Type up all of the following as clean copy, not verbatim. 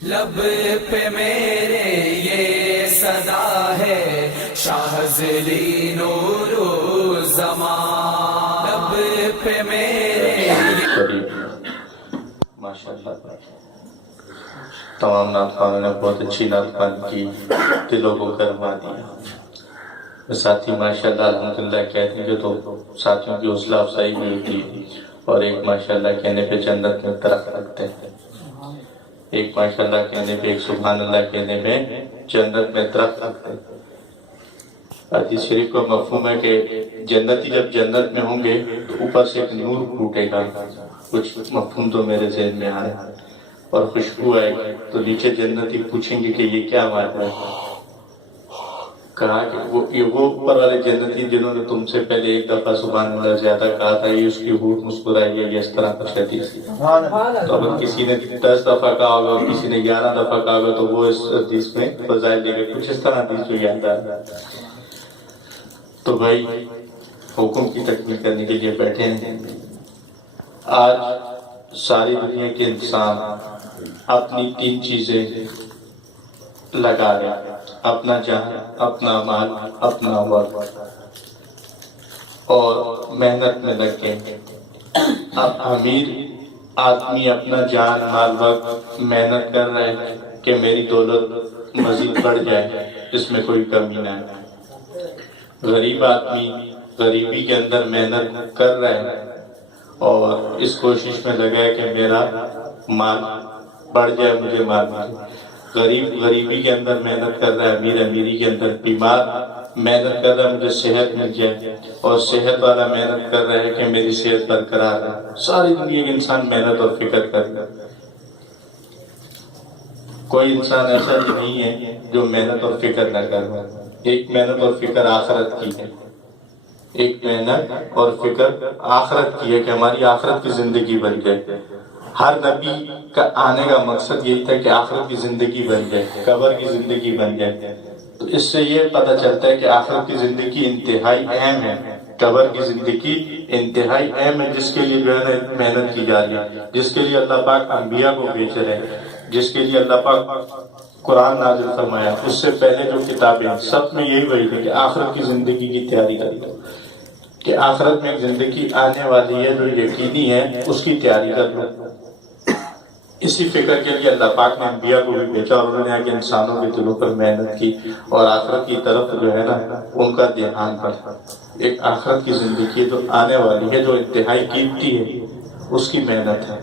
لب پہ میرے یہ صدا ہے شاہزلی نور زمان، لب پہ میرے ماشاءاللہ تمام نعت خوانوں نے بہت اچھی نعت خوانی کی، دلوں کو گرما دیا۔ ساتھی ماشاءاللہ الحمدللہ کہتے ہیں تو ساتھیوں کی حوصلہ افزائی ہوئی تھی، اور ایک ماشاءاللہ کہنے پہ جنت میں درخت لگتے ہیں، ایک ماشاءاللہ کہنے پہ، ایک سبحان اللہ کہنے پہ جنت میں درخت لگتے ہیں۔ حدیث شریف کا مفہوم ہے کہ جنتی جب جنت میں ہوں گے تو اوپر سے ایک نور پھوٹے گا، کچھ مفہوم تو میرے ذہن میں آ رہا ہے، اور خوشبو آئے گی تو نیچے جنتی پوچھیں گے کہ یہ کیا بات ہے؟ کہا کہ وہ اوپر والے جنتی جنہوں نے تم سے پہلے ایک دفعہ سبحان اللہ زیادہ کہا تھا، یہ اس کی روح مسکرائی ہے، یہ اس طرح کچھ حدیث ہے۔ تو اگر کسی نے 10 دفعہ کہا ہوگا اور کسی نے 11 دفعہ کہا ہوگا تو وہ اس حدیث میں فضائل دے گا، کچھ اس طرح حدیث جو یاد آ رہا ہے۔ تو بھائی حکم کی تکمیل کرنے کے لیے بیٹھے ہیں۔ آج ساری دنیا کے انسان اپنی 3 چیزیں لگا رہے ہیں، اپنا جان، اپنا مال، اپنا وقت، اور محنت میں لگ گئے۔ اب امیر آدمی اپنا جان، مال، وقت محنت کر رہے ہیں کہ میری دولت مزید بڑھ جائے، اس میں کوئی کمی نہ ہے۔ غریب آدمی غریبی کے اندر محنت کر رہا ہے اور اس کوشش میں لگا ہے کہ میرا مال بڑھ جائے، مجھے مال ملے۔ غریب غریبی کے اندر محنت کر رہا ہے، امیر امیری کے اندر، بیمار محنت کر رہا ہے مجھے صحت مل جائے، اور صحت والا محنت کر رہا ہے کہ میری صحت برقرار ہے۔ ساری دنیا کے انسان محنت اور فکر کر رہے ہیں۔ کوئی انسان ایسا بھی نہیں ہے جو محنت اور فکر نہ کر رہا ہے۔ ایک محنت اور فکر آخرت کی ہے، ایک محنت اور فکر آخرت کی ہے کہ ہماری آخرت کی زندگی بن جائے۔ ہر نبی کا آنے کا مقصد یہی تھا کہ آخرت کی زندگی بن جائے، قبر کی زندگی بن جائے۔ تو اس سے یہ پتہ چلتا ہے کہ آخرت کی زندگی انتہائی اہم ہے، قبر کی زندگی انتہائی اہم ہے، جس کے لیے جو ہے نا محنت کی جا رہی ہے، جس کے لیے اللہ پاک انبیاء کو بھیج رہے ہیں، جس کے لیے اللہ پاک قرآن نازل فرمایا۔ اس سے پہلے جو کتابیں سب میں یہی وہی ہے کہ آخرت کی زندگی کی تیاری کر لو، کہ آخرت میں ایک زندگی آنے والی ہے جو یقینی ہے، اس کی تیاری کر لو۔ اسی فکر کے لیے اللہ پاک نے انبیاء کو بھی بھیجا، اور انہوں نے آگے انسانوں کے دلوں پر محنت کی، اور آخرت کی طرف جو ہے نا ان کا دھیان پڑا۔ ایک آخرت کی زندگی جو آنے والی ہے، جو انتہائی قیمتی ہے، اس کی محنت ہے،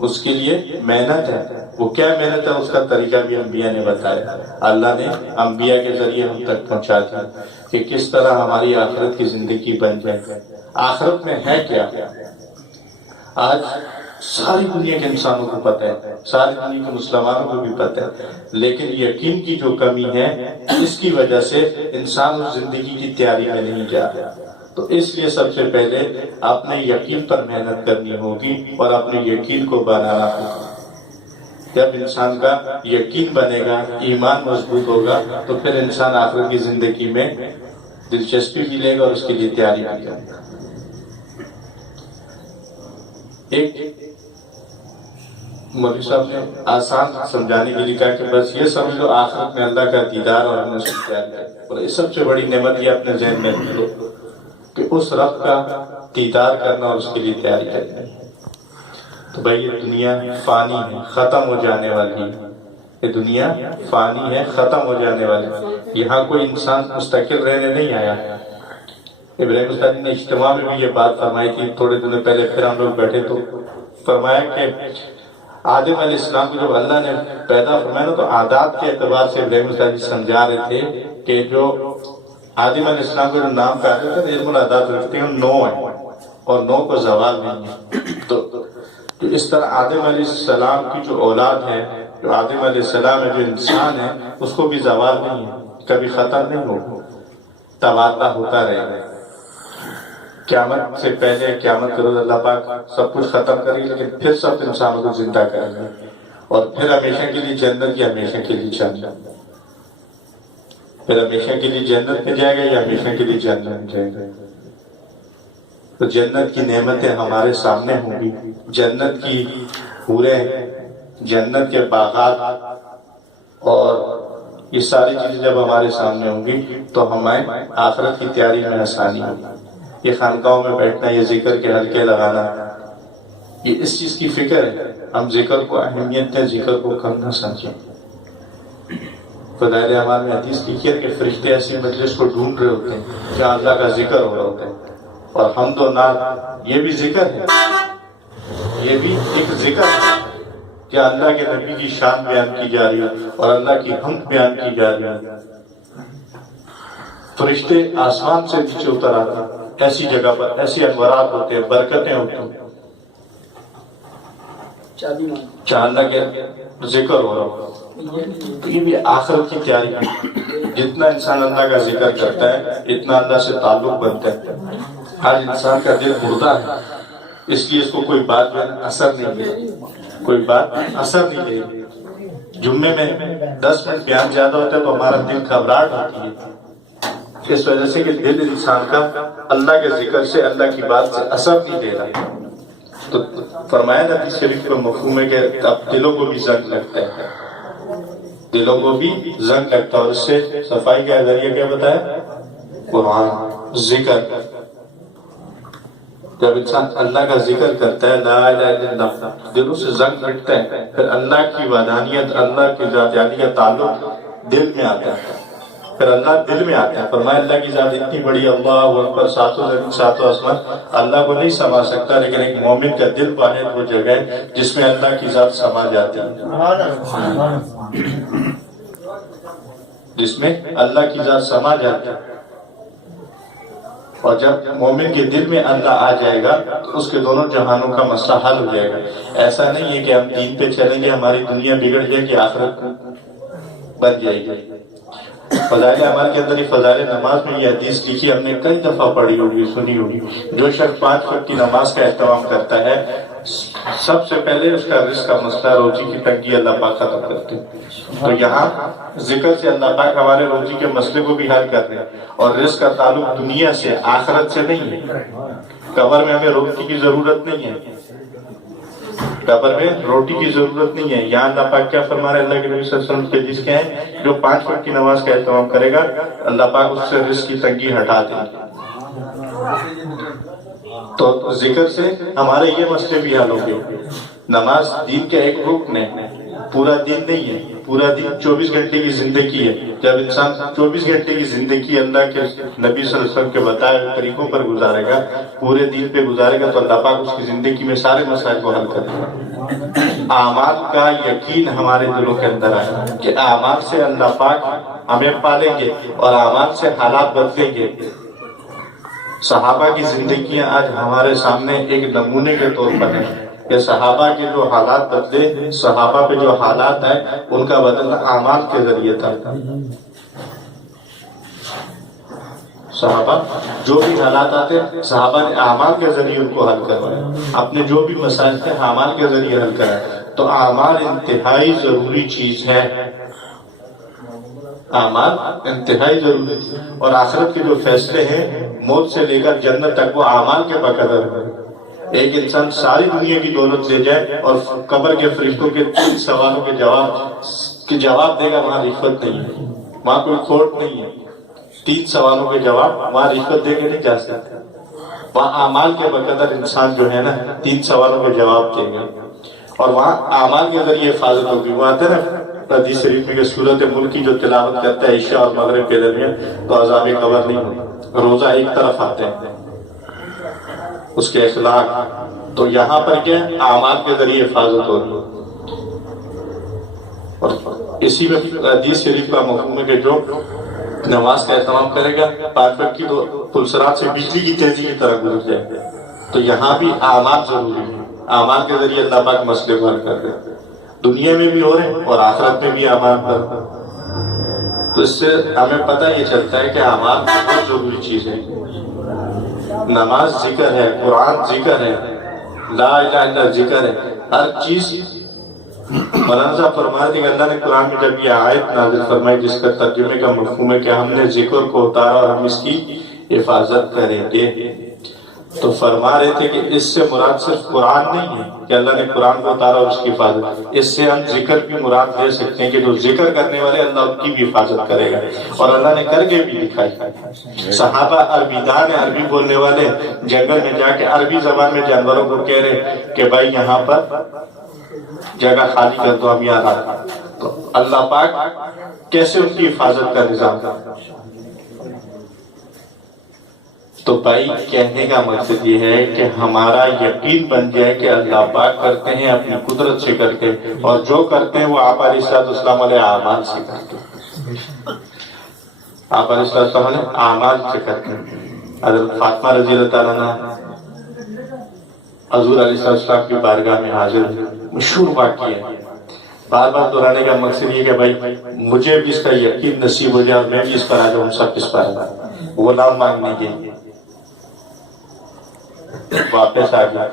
اس کے لیے محنت ہے۔ وہ کیا محنت ہے، اس کا طریقہ بھی انبیاء نے بتایا، اللہ نے انبیاء کے ذریعے ہم تک پہنچا دیا کہ کس طرح ہماری آخرت کی زندگی بن جائے۔ آخرت میں ہے کیا؟ آج ساری دنیا کے انسانوں کو پتہ ہے، ساری دنیا کے مسلمانوں کو بھی پتہ ہے، لیکن یقین کی جو کمی ہے، اس کی وجہ سے انسان اس زندگی کی تیاری میں نہیں جا رہا۔ تو اس لیے سب سے پہلے اپنے یقین پر محنت کرنی ہوگی اور اپنے یقین کو بنانا ہوگا۔ جب انسان کا یقین بنے گا، ایمان مضبوط ہوگا، تو پھر انسان آخرت کی زندگی میں دلچسپی بھی لے گا اور اس کے لیے تیاری بھی کرے گا۔ ایک مولوی صاحب نے آسان سمجھانے کے لیے کہا کہ بس یہ سمجھ لو آخرت میں اللہ کا دیدار اور ہم نے اس کی تیاری کریں، اور اس سب سے بڑی نعمت یہ اپنے ذہن میں رکھ لو کہ اس رب کا دیدار کرنا اور اس کے لیے تیاری کرنا۔ تو بھائی یہ دنیا فانی ہے، ختم ہو جانے والی ہے، یہ دنیا فانی ہے، ختم ہو جانے والی ہے۔ یہاں کوئی انسان مستقل رہنے نہیں آیا۔ ابراہیم استاد نے اجتماع میں بھی یہ بات فرمائی تھی تھوڑے دنوں پہلے، پھر ہم لوگ بیٹھے تو فرمایا کہ آدم علیہ السلام کو جب اللہ نے پیدا فرمایا نا، تو عادات کے اعتبار سے ابراہیم استاد جی سمجھا رہے تھے کہ جو آدم علیہ السلام کو جو نام کہا تھا علم العادات رکھتے ہیں 9 ہیں، اور 9 کو زوال نہیں ہے۔ تو اس طرح آدم علیہ السلام کی جو اولاد ہے، جو آدم علیہ السلام ہے، جو انسان ہے، اس کو بھی زوال نہیں ہے، کبھی ختم نہیں ہوگا، تبادلہ ہوتا رہے گا۔ قیامت سے پہلے، قیامت کے روز اللہ پاک سب کچھ ختم کرے گا، لیکن پھر سب انسانوں کو زندہ کرے گا، اور پھر ہمیشہ کے لیے جنت یا ہمیشہ کے لیے جنت، پھر ہمیشہ کے لیے جنت میں جائے گا یا ہمیشہ کے لیے جنت میں جائے گا۔ تو جنت کی نعمتیں ہمارے سامنے ہوں گی، جنت کی پورے جنت کے باغات اور یہ ساری چیزیں جب ہمارے سامنے ہوں گی تو ہمیں آخرت کی تیاری میں آسانی ہوگی۔ یہ خانقاہوں میں بیٹھنا، یہ ذکر کے حلقے لگانا، یہ اس چیز کی فکر ہے۔ ہم ذکر کو اہمیت دیں، ذکر کو کم نہ سمجھیں۔ فضائل اعمال میں حدیث لکھی ہے کہ فرشتے ایسی مجلس کو ڈھونڈ رہے ہوتے ہیں جہاں اللہ کا ذکر ہو رہا ہوتا ہے، اور حمد و نعت یہ بھی ذکر ہے، یہ بھی ایک ذکر ہے کہ اللہ کے نبی کی شان بیان کی جا رہی ہے اور اللہ کی حمد بیان کی جا رہی ہے۔ فرشتے آسمان سے نیچے اتر آتے ہیں، ایسی جگہ پر ایسی انوارات ہوتے ہیں، برکتیں ہوتی ہیں، جہاں اللہ کے ذکر ہو رہا ہو۔ تو یہ بھی آخرت کی تیاری ہے۔ جتنا انسان اللہ کا ذکر کرتا ہے اتنا اللہ سے تعلق بنتا ہے۔ آج انسان کا دل مردہ ہے، اس لیے اس کو کوئی بات میں اثر نہیں دے، کوئی بات اثر نہیں دے۔ جمعے میں 10 منٹ بیان زیادہ ہوتا ہے تو ہمارا دل گھبراہٹ ہوتی ہے، اس وجہ سے کہ دل انسان کا اللہ کے ذکر سے، اللہ کی بات سے اثر نہیں دے رہا۔ تو فرمایا نا حدیث شریف کا مفہوم ہے کہ اب دلوں کو بھی زنگ لگتا ہے، دلوں کو بھی زنگ لگتا ہے، اور اس سے صفائی کا ذریعہ کیا بتایا؟ قرآن، ذکر۔ جب انسان اللہ کا ذکر کرتا ہے، لا الہ الا اللہ، دلوں سے زنگ مٹتا ہے، پھر اللہ کی وحدانیت، اللہ کی ذاتیات کا تعلق دل میں آتا ہے، پھر اللہ دل میں آتا ہے۔ فرمایا اللہ کی ذات اتنی بڑی، اللہ اکبر، ساتوں زمین ساتوں آسمان اللہ کو نہیں سما سکتا، لیکن ایک مومن کا دل واحد وہ جگہ ہے جس میں اللہ کی ذات سما جاتی ہے، جس میں اللہ کی ذات سما جاتی ہے۔ اور جب مومن کے دل میں اللہ آ جائے گا تو اس کے دونوں جہانوں کا مسئلہ حل ہو جائے گا۔ ایسا نہیں ہے کہ ہم دین پہ چلیں گے، ہماری دنیا بگڑ جائے گی، آخرت بن جائے گی۔ فضائل اعمال کے اندر ہی فضائل نماز میں یہ حدیث لکھی، ہم نے کئی دفعہ پڑھی ہوگی، سنی ہوگی۔ جو شخص 5 وقت کی نماز کا اہتمام کرتا ہے، سب سے پہلے اس کا رزق کا مسئلہ، روزی کی تنگی اللہ پاک ختم کرتے ہیں۔ تو یہاں ذکر سے اللہ پاک ہمارے روزی کے مسئلے کو بھی حل کر رہے ہیں، اور رزق کا تعلق دنیا سے، آخرت سے نہیں ہے۔ قبر میں ہمیں روٹی کی ضرورت نہیں ہے، قبر میں روٹی کی ضرورت نہیں ہے۔ یہاں اللہ پاک کیا فرما رہے ہیں؟ اللہ کے نبی صلی اللہ علیہ وسلم کے حدیث کیا ہے؟ جو 5 وقت کی نماز کا اہتمام کرے گا اللہ پاک اس سے رزق کی تنگی ہٹا دیں گے۔ تو ذکر سے ہمارے یہ مسئلے بھی حل ہو گئے۔ نماز دین کا ایک رکن ہے، پورا دین نہیں ہے۔ پورا دن 24 گھنٹے کی زندگی ہے۔ جب انسان 24 گھنٹے کی زندگی اللہ کے نبی صلی اللہ علیہ وسلم کے بتائے ہوئے طریقوں پر گزارے گا، پورے دین پہ گزارے گا، تو اللہ پاک اس کی زندگی میں سارے مسائل کو حل کرے گا۔ اعمال کا یقین ہمارے دلوں کے اندر آئے کہ اعمال سے اللہ پاک ہمیں پالیں گے اور اعمال سے حالات بدلیں گے۔ صحابہ کی زندگیاں آج ہمارے سامنے ایک نمونے کے طور پر ہیں کہ صحابہ کے جو حالات بدلے، صحابہ پہ جو حالات آئے، ان کا بدلنا اعمال کے ذریعے تھا۔ صحابہ جو بھی حالات آتے، صحابہ نے اعمال کے ذریعے ان کو حل کروایا، اپنے جو بھی مسائل تھے اعمال کے ذریعے حل کرایا۔ تو اعمال انتہائی ضروری چیز ہے، اعمال انتہائی ضروری چیز، اور آخرت کے جو فیصلے ہیں موت سے لے کر جنت تک، وہ اعمال کے بقدر ہے۔ ایک انسان ساری دنیا کی دولت لے جائے اور قبر کے فرشتوں کے 3 سوالوں کے جواب دے گا، وہاں رشوت نہیں ہے، وہاں کوئی کھوٹ نہیں ہے۔ 3 سوالوں کے جواب وہاں رشوت دے کے نہیں جا سکتے، وہاں اعمال کے بقدر انسان جو ہے نا 3 سوالوں کے جواب دے گا، اور وہاں اعمال کے ذریعے حفاظت ہوگی۔ وہ آتے نا حدیث شریف میں کہ سورۃ ملک کی جو تلاوت کرتا ہے عشاء اور مغرب کے درمیان تو عذاب قبر نہیں ہوتا، روزہ ایک طرف آتے ہیں، اس کے اخلاق۔ تو یہاں پر کیا اعمال کے ذریعے حفاظت ہوگی، اور اسی میں حدیث شریف کا مفہوم ہے کہ جو نماز کا اہتمام کرے گا 5 وقت کی، تو پلسرات سے بجلی کی تیزی کی طرح گزر جائے گا۔ تو یہاں بھی اعمال ضروری ہے، اعمال کے ذریعے اللہ پاک مسئلے کو حل کر دے، دنیا میں بھی ہو رہے ہیں اور آخرت میں بھی اعمال پر۔ تو اس سے ہمیں پتہ یہ چلتا ہے کہ اعمال بہت ضروری چیز ہے۔ نماز ذکر ہے، قرآن ذکر ہے، لا الہ الا اللہ ذکر ہے، ہر چیز۔ مولانا صاحب فرما رہے تھے کہ اللہ نے قرآن میں جب یہ آیت نازل فرمائی جس کا ترجمے کا مفہوم ہے کہ ہم نے ذکر کو اتارا اور ہم اس کی حفاظت کریں گے، تو فرما رہے تھے کہ اس سے مراد صرف قرآن نہیں ہے کہ اللہ نے قرآن کو اتارا اور اس کی حفاظت، اس سے ہم ذکر بھی مراد دے سکتے ہیں کہ جو ذکر کرنے والے اللہ ان کی بھی حفاظت کرے گا، اور اللہ نے کر کے بھی دکھائی۔ صحابہ عربی دان، عربی بولنے والے جنگل میں جا کے عربی زبان میں جانوروں کو کہہ رہے کہ بھائی یہاں پر جگہ خالی کر دو، ہم یہاں آ۔ تو اللہ پاک کیسے ان کی حفاظت کا نظام کرتا۔ تو بھائی کہنے کا مقصد یہ ہے کہ ہمارا یقین بن جائے کہ اللہ پاک کرتے ہیں اپنی قدرت سے کر کے، اور جو کرتے ہیں وہ آپ علیہ السلام علیہ اعمال سے کرتے ہیں، آپ علیہ السلام علیہ اعمال سے کرتے ہیں۔ حضرت فاطمہ رضی اللہ تعالیٰ عنہ حضور علیہ السلام کی بارگاہ میں حاضر ہوئی، مشہور واقعہ ہے، بار بار دہرانے کا مقصد یہ کہ بھائی مجھے بھی اس کا یقین نصیب ہو جائے اور میں بھی اس پر آ جاؤں، سب اس پر آ جائیں۔ غلام مانگنے گئے، واپس آ گیا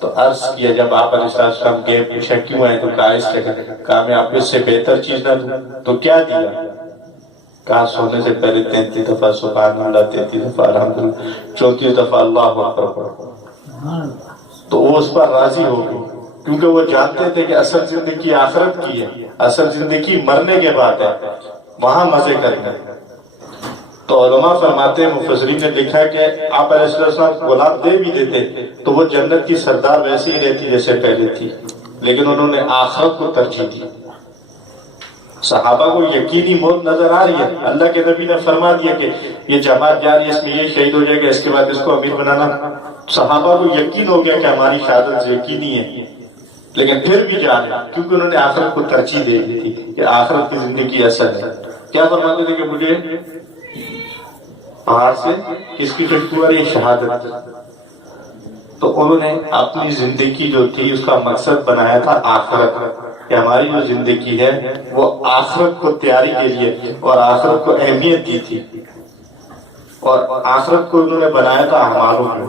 تو عرض کیا، جب آپ علیہ السلام گئے پوچھا کیوں آئے تو کہا اس لیے، کہا میں آپ کو اس سے بہتر چیز نہ دوں تو کیا دیا؟ کہا سونے سے پہلے 33 دفعہ سبحان اللہ، 33 دفعہ الحمدللہ، 34 دفعہ اللہ اکبر پڑھو۔ تو وہ اس پر راضی ہو گئی، کیونکہ وہ جانتے تھے کہ اصل زندگی آخرت کی ہے، اصل زندگی مرنے کے بعد ہے، وہاں مزے کرنا۔ تو علماء فرماتے ہیں، مفسرین نے لکھا ہے کہ آپ علیہ السلام غلام دے بھی دیتے تو وہ جنت کی سردار ویسے ہی رہتی جیسے پہلے تھی، لیکن انہوں نے آخرت کو ترجیح دی۔ صحابہ کو یقینی موت نظر آ رہی ہے، اللہ کے نبی نے فرما دیا کہ یہ جماعت جا رہی ہے، اس میں یہ شہید ہو جائے گا، اس کے بعد اس کو امیر بنانا۔ صحابہ کو یقین ہو گیا کہ ہماری شہادت یقینی ہے، لیکن پھر بھی جا رہے ہیں کیونکہ انہوں نے آخرت کو ترجیح دے دی تھی کہ آخرت کی زندگی اصل ہے۔ کیا فرماتے تھے کہ مجھے پہاڑ سے کس کی خوشبو آ رہی ہے؟ شہادت۔ تو انہوں نے اپنی زندگی جو تھی اس کا مقصد بنایا تھا آخرت، کہ ہماری جو زندگی ہے وہ آخرت کو تیاری کے لیے اور آخرت کو اہمیت دی تھی، اور آخرت کو انہوں نے بنایا تھا اعمالوں میں۔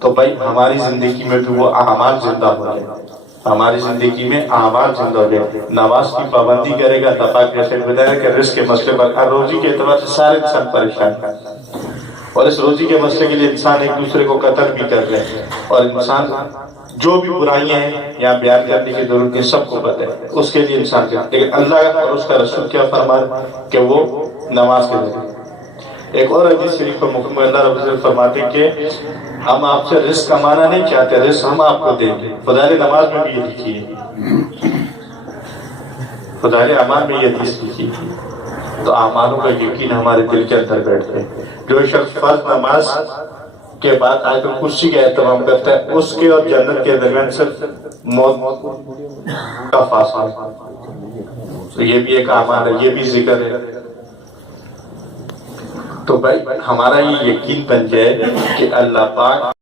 تو بھائی ہماری زندگی میں بھی وہ اعمال زندہ ہو جائے، ہماری زندگی میں اعمال زندہ ہو جائے۔ نماز کی پابندی کرے گا، تفاق جیسے بتایا کہ رزق کے مسئلے پر، روزی کے اعتبار سے سارے انسان پریشان ہیں، اور اس روزی کے مسئلے کے لیے انسان ایک دوسرے کو قتل بھی کر رہے ہیں، اور انسان جو بھی برائیاں ہیں یہاں بیان کرنے کی ضرورت نہیں، سب کو پتہ ہے، اس کے لیے انسان کیا، لیکن اللہ اور اس کا رسول کیا فرمائے کہ وہ نماز کے ذریعے۔ ایک اور حدیث شریف پر محمد اللہ رب العزت فرماتے ہیں کہ ہم آپ سے رزق کمانا نہیں چاہتے، رزق ہم آپ کو دیں گے۔ فضائل نماز میں بھی یہ لکھی ہے، فضائل اعمال میں یہ حدیث لکھی ہے۔ تو اعمالوں کا یقین ہمارے دل کے اندر بیٹھتے ہیں۔ جو شخص فرض نماز کے بعد آیت الکرسی کا اہتمام کرتا ہے، اس کے اور جنت کے درمیان صرف موت کا فاصلہ، تو یہ بھی ایک اعمال ہے، یہ بھی ذکر ہے۔ تو بھائی ہمارا یہ یقین بن جائے کہ اللہ پاک